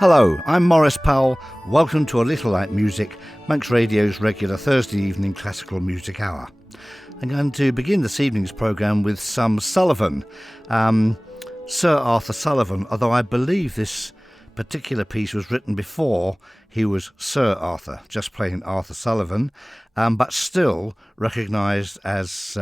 Hello, I'm Maurice Powell. Welcome to A Little Light Music, Manx Radio's regular Thursday evening classical music hour. I'm going to begin this evening's programme with some Sullivan. Sir Arthur Sullivan, although I believe this particular piece was written before he was Sir Arthur, just plain Arthur Sullivan, but still recognised as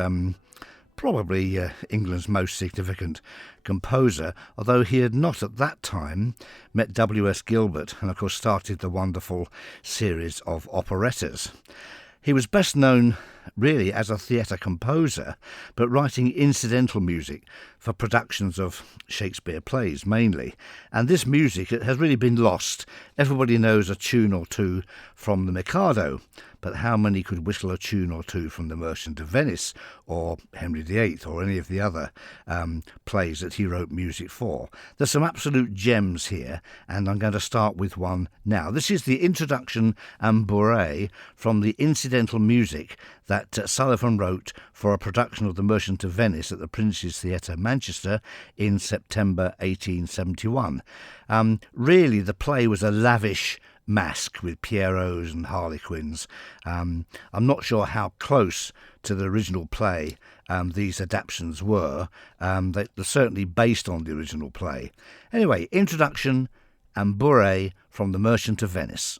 probably England's most significant composer, although he had not at that time met W.S. Gilbert and of course started the wonderful series of operettas. He was best known really as a theatre composer, but writing incidental music for productions of Shakespeare plays mainly. And this music has really been lost. Everybody knows a tune or two from the Mikado, but how many could whistle a tune or two from The Merchant of Venice or Henry VIII or any of the other plays that he wrote music for? There's some absolute gems here, and I'm going to start with one now. This is the introduction and bourrée from the incidental music that Sullivan wrote for a production of The Merchant of Venice at the Prince's Theatre, Manchester, in September 1871. Really, the play was a lavish masque with Pierrots and Harlequins. I'm not sure how close to the original play these adaptations were. They're certainly based on the original play. Anyway, introduction and bourrée from The Merchant of Venice.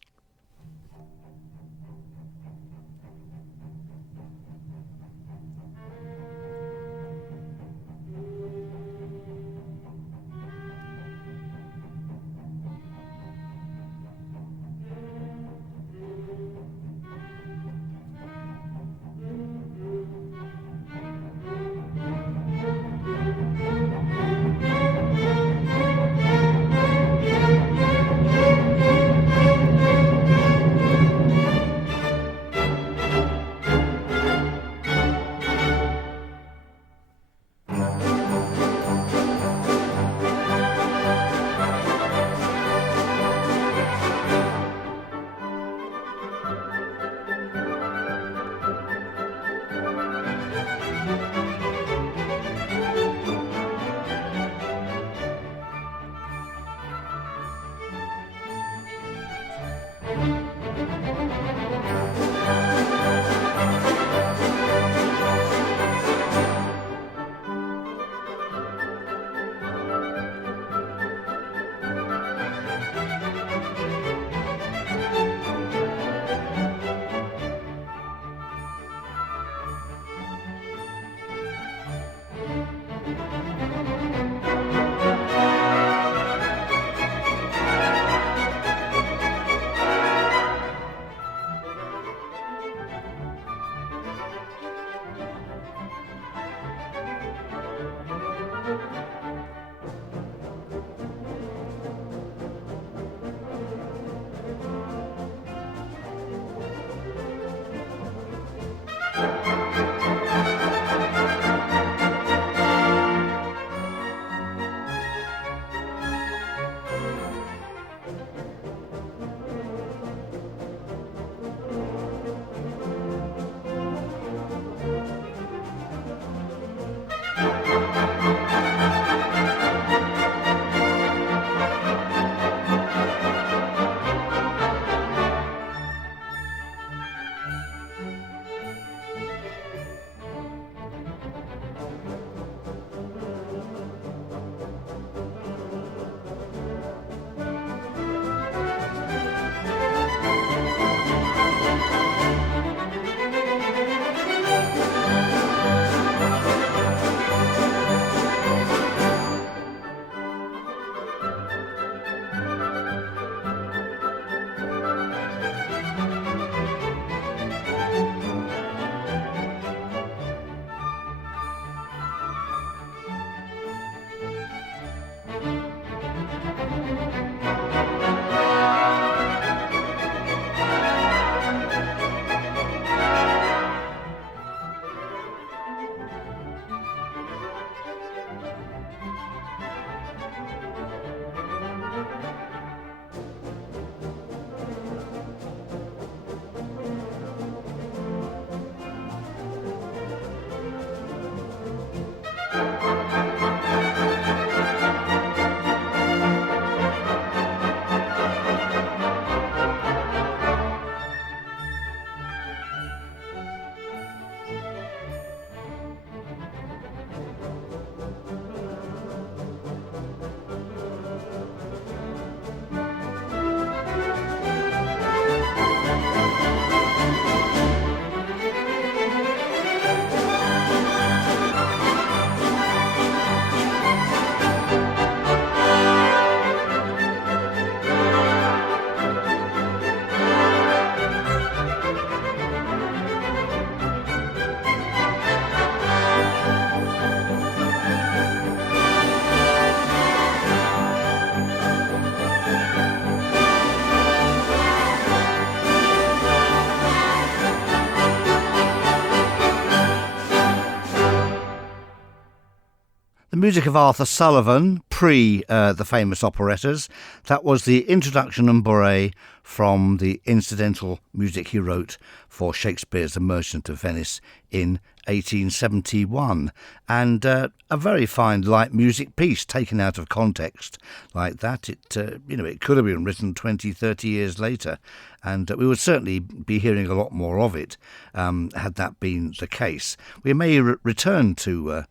The music of Arthur Sullivan, pre the famous operettas. That was the introduction and bourrée from the incidental music he wrote for Shakespeare's The Merchant of Venice in 1871, and a very fine light music piece taken out of context like that. It could have been written 20, 30 years later, and we would certainly be hearing a lot more of it had that been the case. We may return to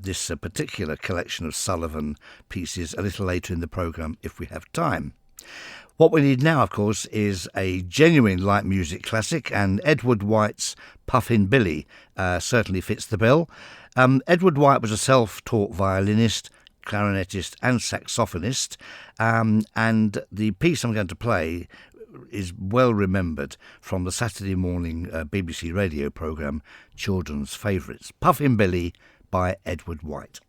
this particular collection of Sullivan pieces a little later in the programme if we have time. What we need now, of course, is a genuine light music classic, and Edward White's Puffin Billy certainly fits the bill. Edward White was a self-taught violinist, clarinetist and saxophonist, and the piece I'm going to play is well remembered from the Saturday morning BBC radio programme Children's Favourites. Puffin Billy by Edward White.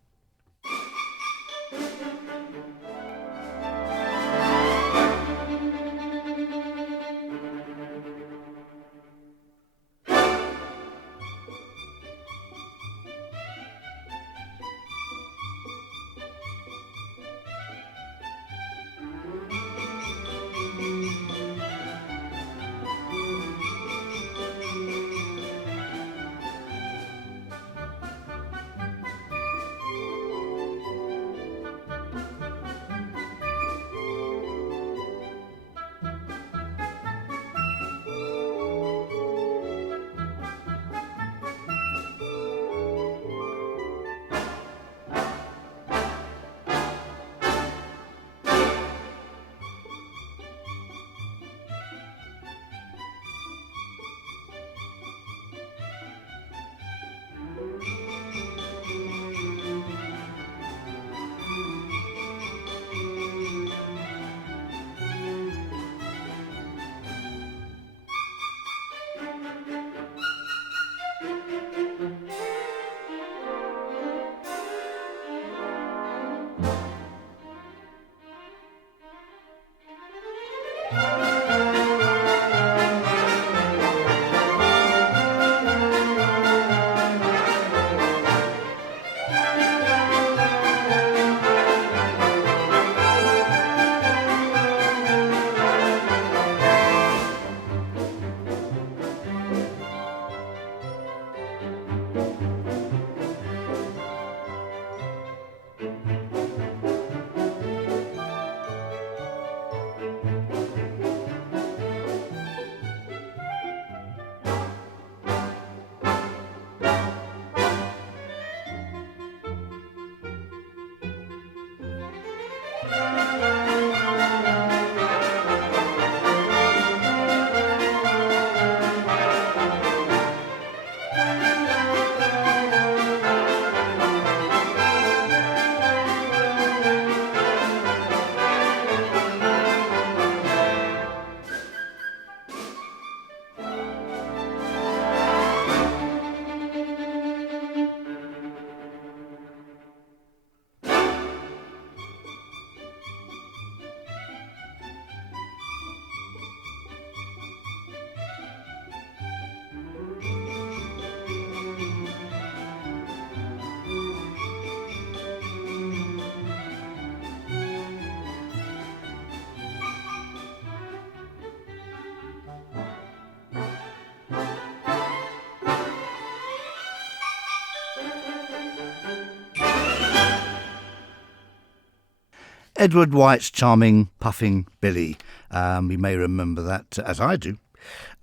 Edward White's charming Puffing Billy. You may remember that, as I do,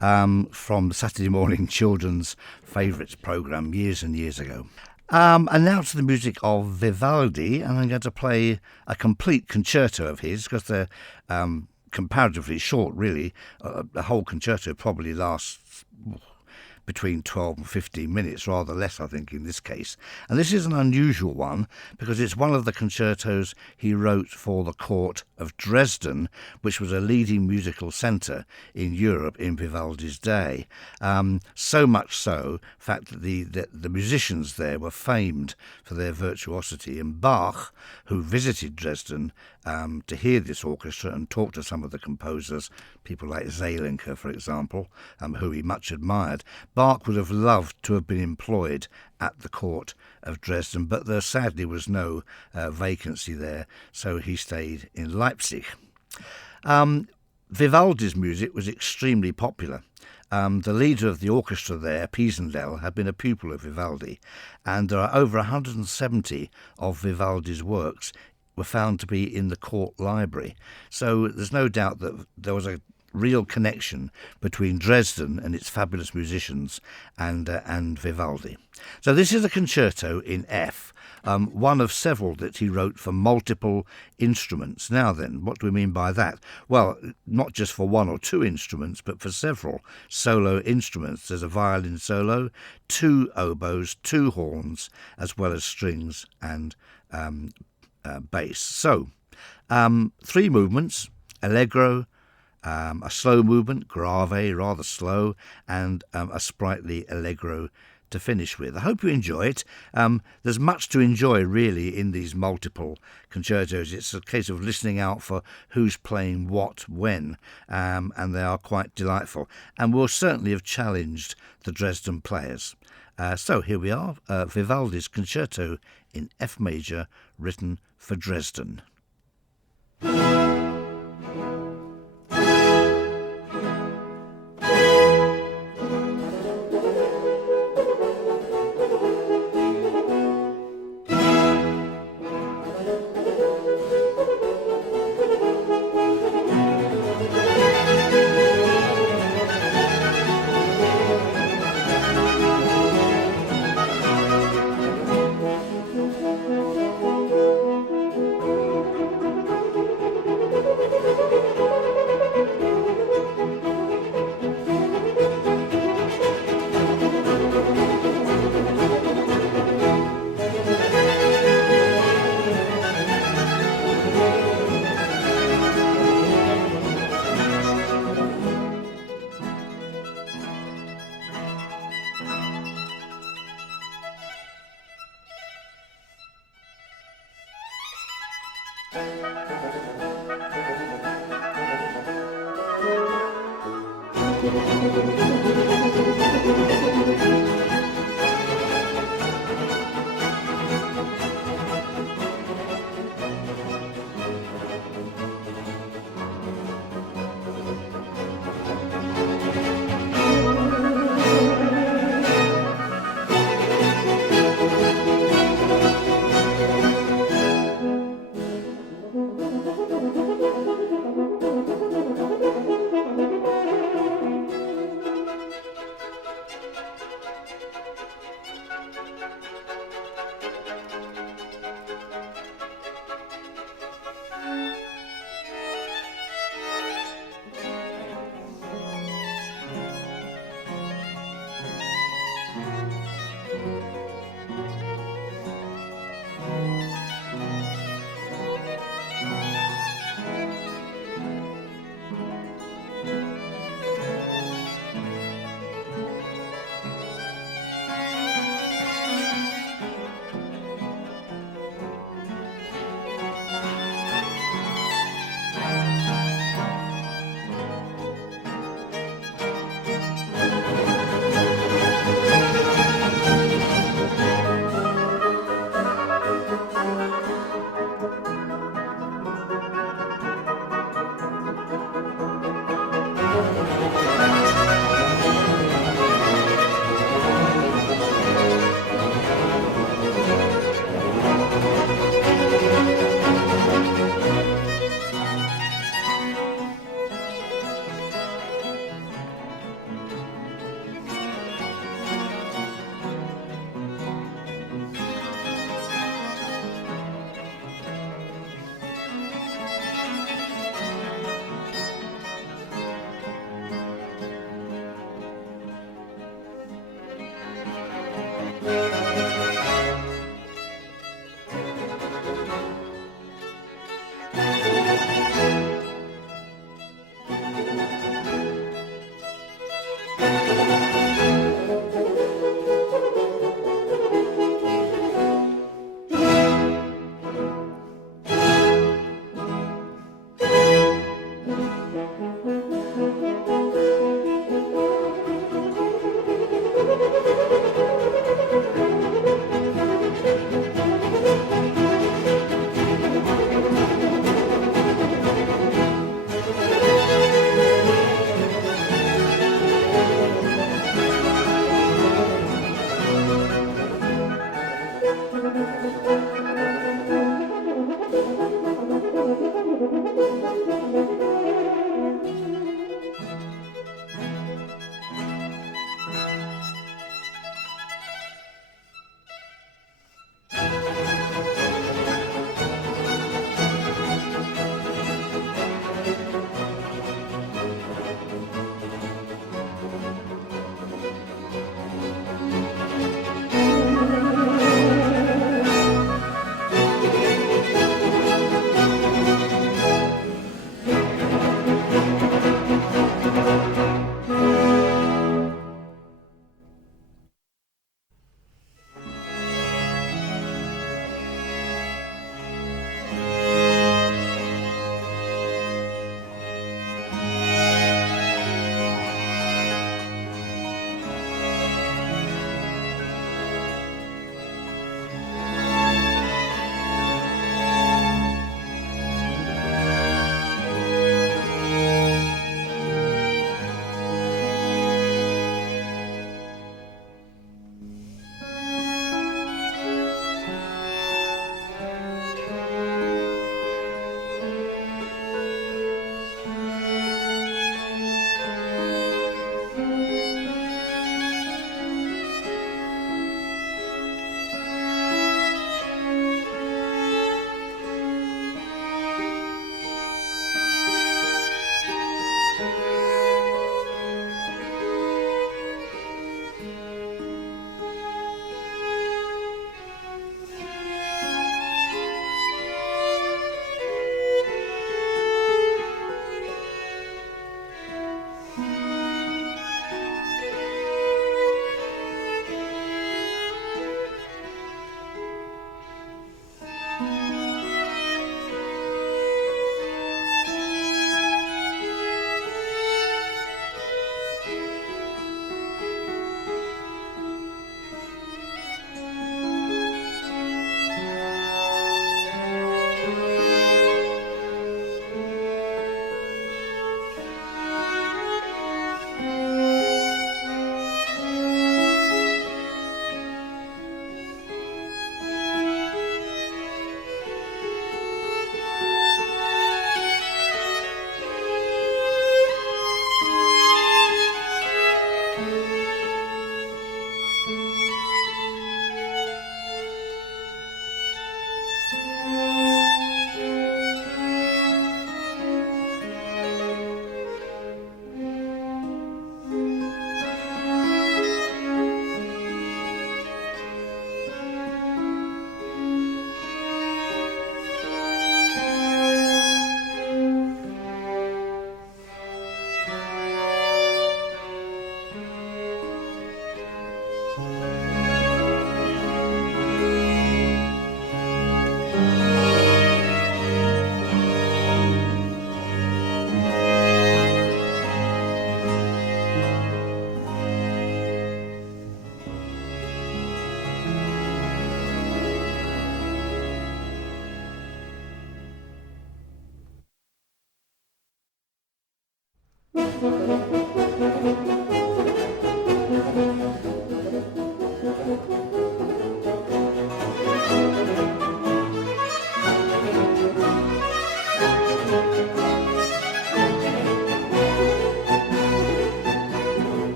from the Saturday morning children's favourites programme years and years ago. And now to the music of Vivaldi, and I'm going to play a complete concerto of his, because they're comparatively short, really. The whole concerto probably lasts between 12 and 15 minutes, rather less, I think, in this case. And this is an unusual one because it's one of the concertos he wrote for the court of Dresden, which was a leading musical centre in Europe in Vivaldi's day. So much so, in fact, that the musicians there were famed for their virtuosity. And Bach, who visited Dresden, to hear this orchestra and talk to some of the composers, people like Zelenka, for example, who he much admired, Bach would have loved to have been employed at the court of Dresden, but there sadly was no vacancy there, so he stayed in Leipzig. Vivaldi's music was extremely popular. The leader of the orchestra there, Pisendel, had been a pupil of Vivaldi, and there are over 170 of Vivaldi's works were found to be in the court library. So there's no doubt that there was a real connection between Dresden and its fabulous musicians and Vivaldi. So this is a concerto in F, one of several that he wrote for multiple instruments. Now then, what do we mean by that? Well, not just for one or two instruments, but for several solo instruments. There's a violin solo, 2 oboes, 2 horns, as well as strings and bass. So, 3 movements: allegro, a slow movement, grave, rather slow, and a sprightly allegro to finish with. I hope you enjoy it. There's much to enjoy, really, in these multiple concertos. It's a case of listening out for who's playing what when, and they are quite delightful, and will certainly have challenged the Dresden players. So here we are, Vivaldi's concerto in F major, written for Dresden.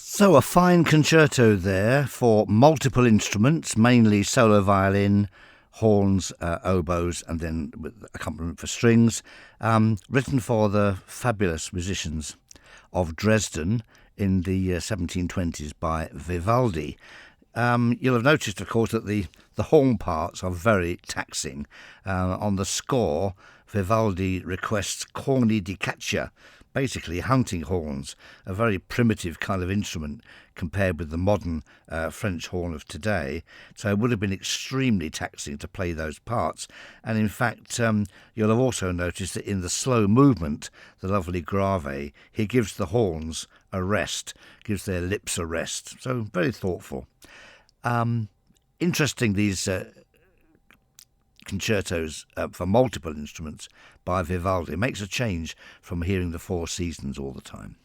So a fine concerto there for multiple instruments, mainly solo violin, horns, oboes, and then with accompaniment for strings, written for the fabulous musicians of Dresden in the 1720s by Vivaldi. You'll have noticed, of course, that the horn parts are very taxing. On the score, Vivaldi requests corni di caccia, basically hunting horns, a very primitive kind of instrument compared with the modern French horn of today. So it would have been extremely taxing to play those parts. And in fact, you'll have also noticed that in the slow movement, the lovely grave, he gives the horns a rest, gives their lips a rest. So very thoughtful. Interesting, these concertos for multiple instruments by Vivaldi. It makes a change from hearing the Four Seasons all the time.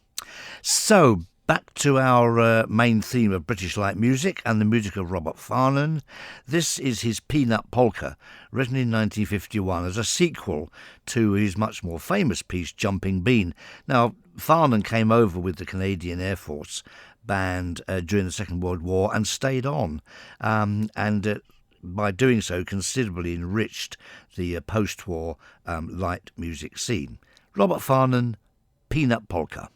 So, back to our main theme of British light music and the music of Robert Farnon. This is his Peanut Polka, written in 1951 as a sequel to his much more famous piece, Jumping Bean. Now, Farnon came over with the Canadian Air Force band during the Second World War and stayed on, and by doing so considerably enriched the post-war light music scene. Robert Farnon, Peanut Polka.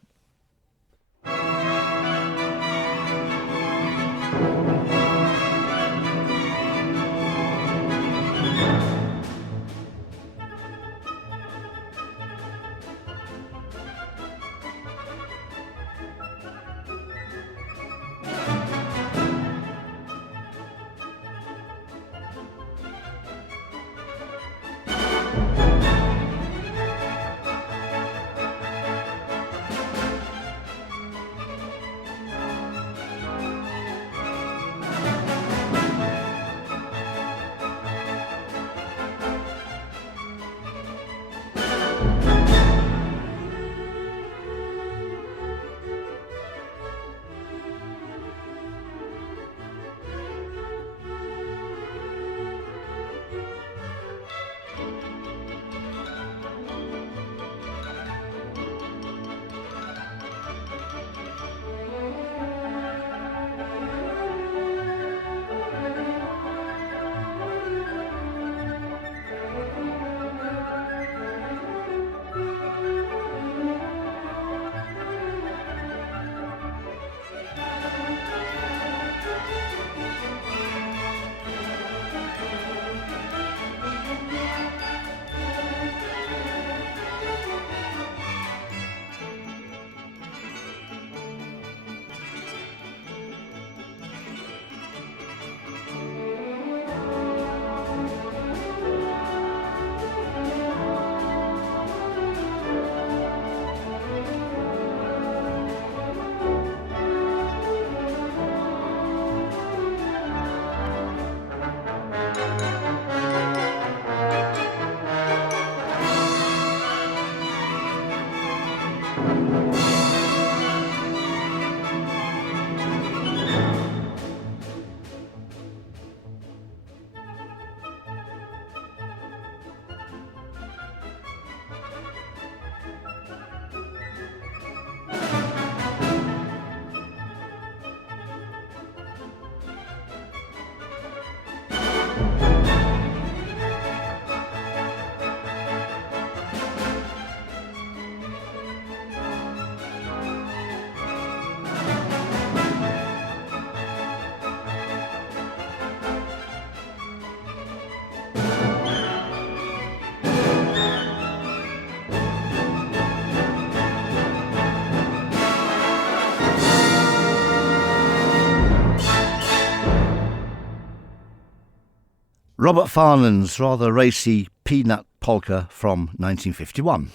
Robert Farnan's rather racy Peanut Polka from 1951.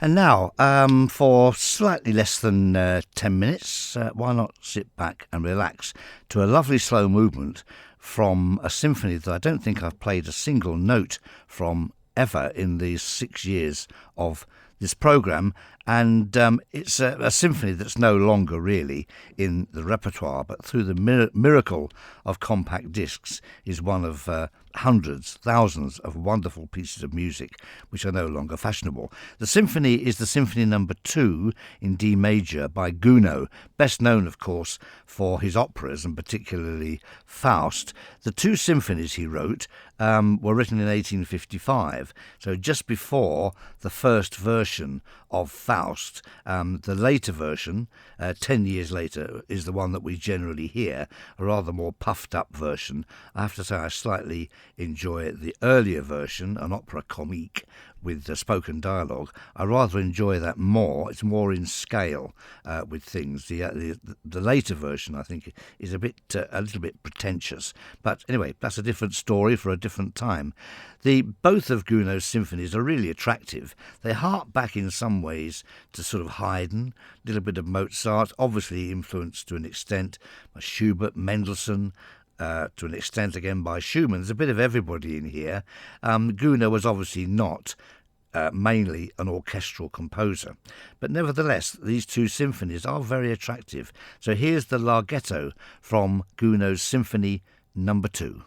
And now, for slightly less than 10 minutes, why not sit back and relax to a lovely slow movement from a symphony that I don't think I've played a single note from ever in these 6 years of this programme. And it's a symphony that's no longer really in the repertoire, but through the miracle of compact discs is one of hundreds, thousands of wonderful pieces of music which are no longer fashionable. The symphony is the Symphony No. 2 in D major by Gounod, best known, of course, for his operas and particularly Faust. The two symphonies he wrote were written in 1855, so just before the first version of Faust. The later version, 10 years later, is the one that we generally hear, a rather more puffed up version. I have to say I slightly enjoy the earlier version, an opera comique with the spoken dialogue. I rather enjoy that more. It's more in scale with things. The later version, I think, is a little bit pretentious. But anyway, that's a different story for a different time. Both of Gounod's symphonies are really attractive. They hark back in some ways to sort of Haydn, a little bit of Mozart, obviously influenced to an extent by Schubert, Mendelssohn, to an extent again by Schumann. There's a bit of everybody in here. Gounod was obviously not mainly an orchestral composer, but nevertheless these two symphonies are very attractive. So here's the Larghetto from Gounod's Symphony No. 2.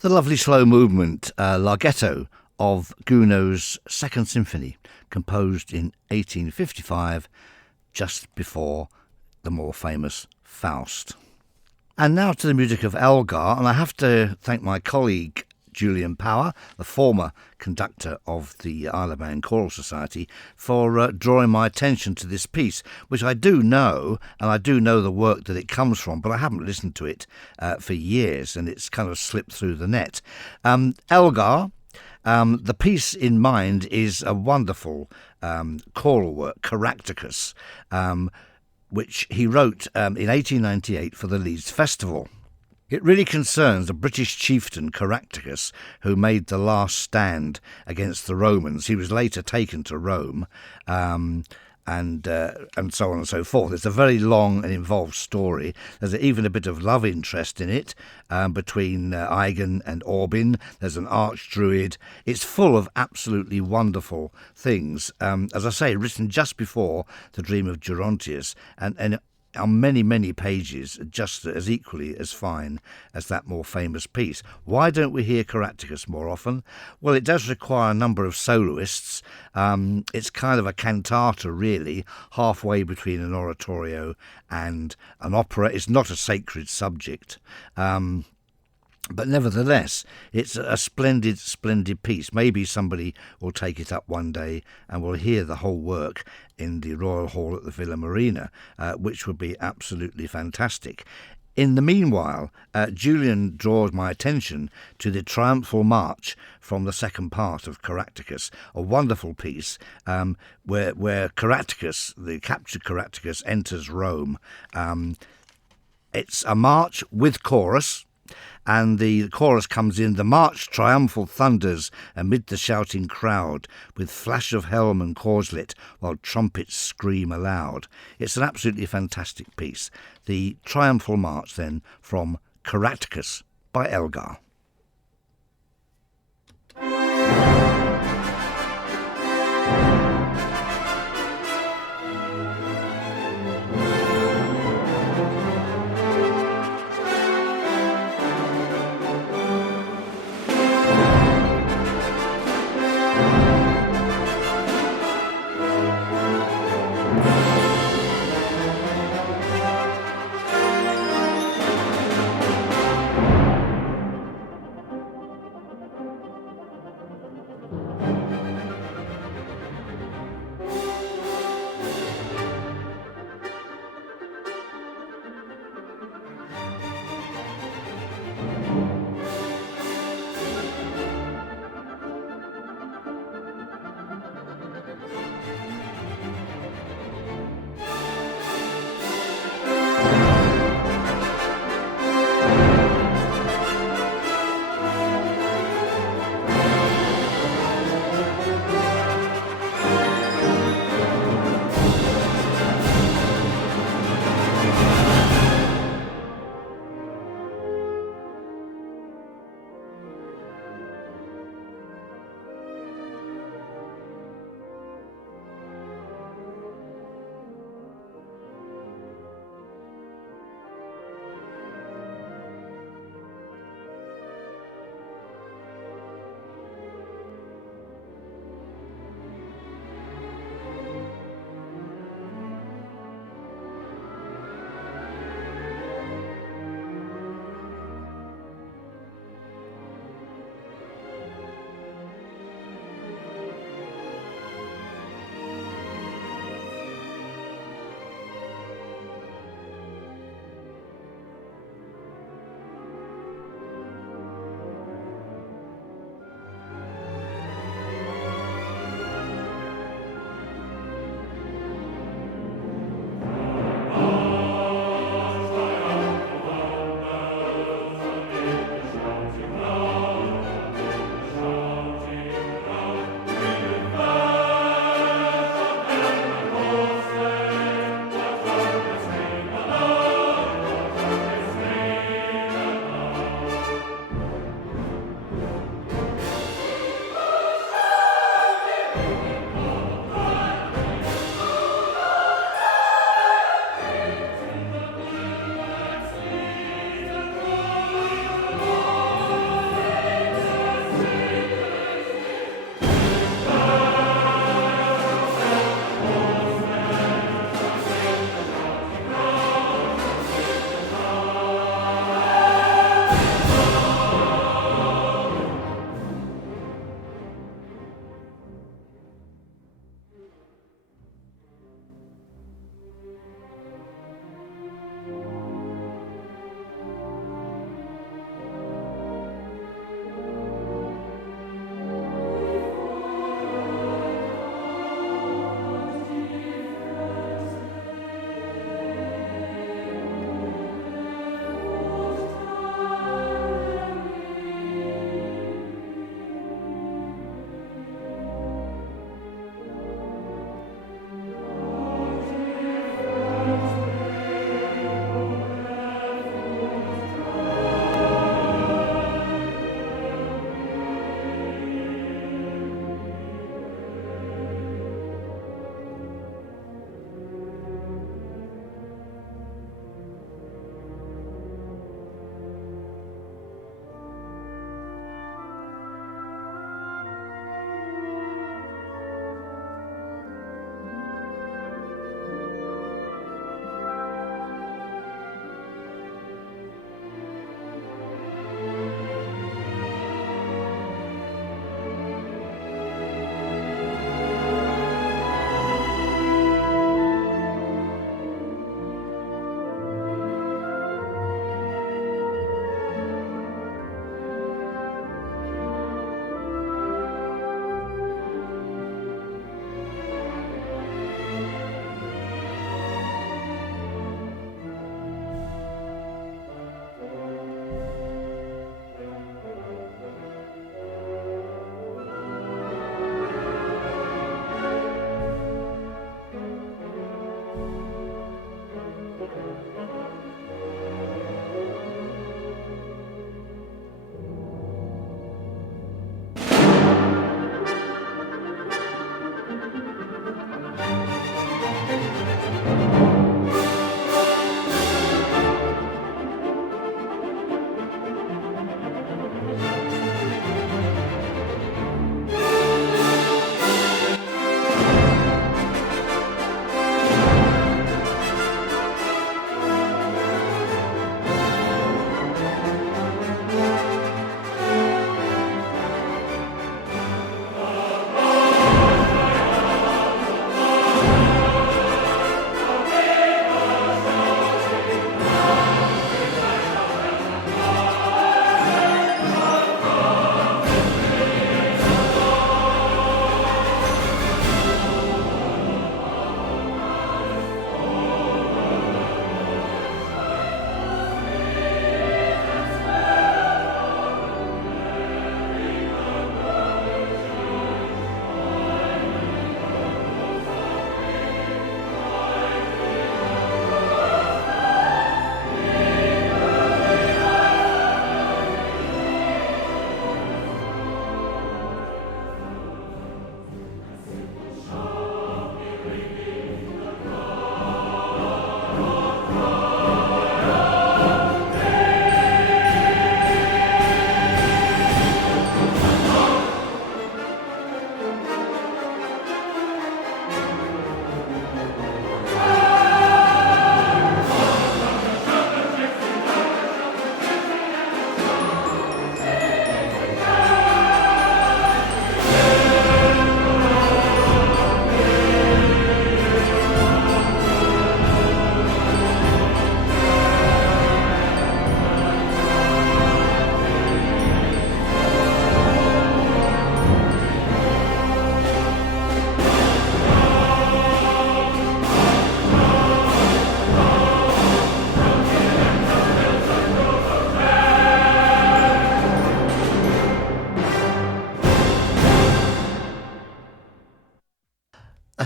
The lovely slow movement Larghetto of Gounod's Second Symphony, composed in 1855, just before the more famous Faust. And now to the music of Elgar, and I have to thank my colleague Julian Power, the former conductor of the Isle of Man Choral Society, for drawing my attention to this piece, which I do know, and I do know the work that it comes from, but I haven't listened to it for years, and it's kind of slipped through the net. Elgar, the piece in mind is a wonderful choral work, Caractacus, which he wrote in 1898 for the Leeds Festival. It really concerns a British chieftain, Caractacus, who made the last stand against the Romans. He was later taken to Rome, and so on and so forth. It's a very long and involved story. There's even a bit of love interest in it between Aigen and Orbin. There's an archdruid. It's full of absolutely wonderful things. As I say, written just before The Dream of Gerontius, and on many, many pages, just as equally as fine as that more famous piece. Why don't we hear Caractacus more often? Well, it does require a number of soloists. It's kind of a cantata, really, halfway between an oratorio and an opera. It's not a sacred subject. But nevertheless, it's a splendid, splendid piece. Maybe somebody will take it up one day and we'll hear the whole work in the Royal Hall at the Villa Marina, which would be absolutely fantastic. In the meanwhile, Julian draws my attention to the Triumphal March from the second part of Caractacus, a wonderful piece where Caractacus, the captured Caractacus, enters Rome. It's a march with chorus, and the chorus comes in: the march triumphal thunders amid the shouting crowd, with flash of helm and corslet, while trumpets scream aloud. It's an absolutely fantastic piece. The Triumphal March, then, from Caractacus by Elgar.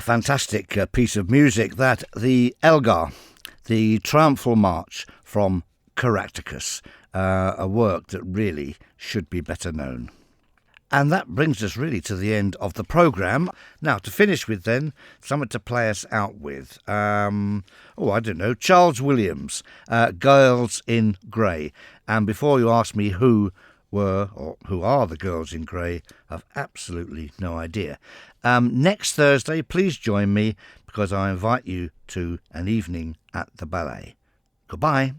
fantastic piece of music, that, the Elgar, the Triumphal March from Caractacus, a work that really should be better known. And that brings us really to the end of the programme. Now, to finish with then, something to play us out with. I don't know, Charles Williams, Girls in Grey. And before you ask me who were or who are the Girls in Grey, I've absolutely no idea. Next Thursday, please join me because I invite you to an evening at the ballet. Goodbye.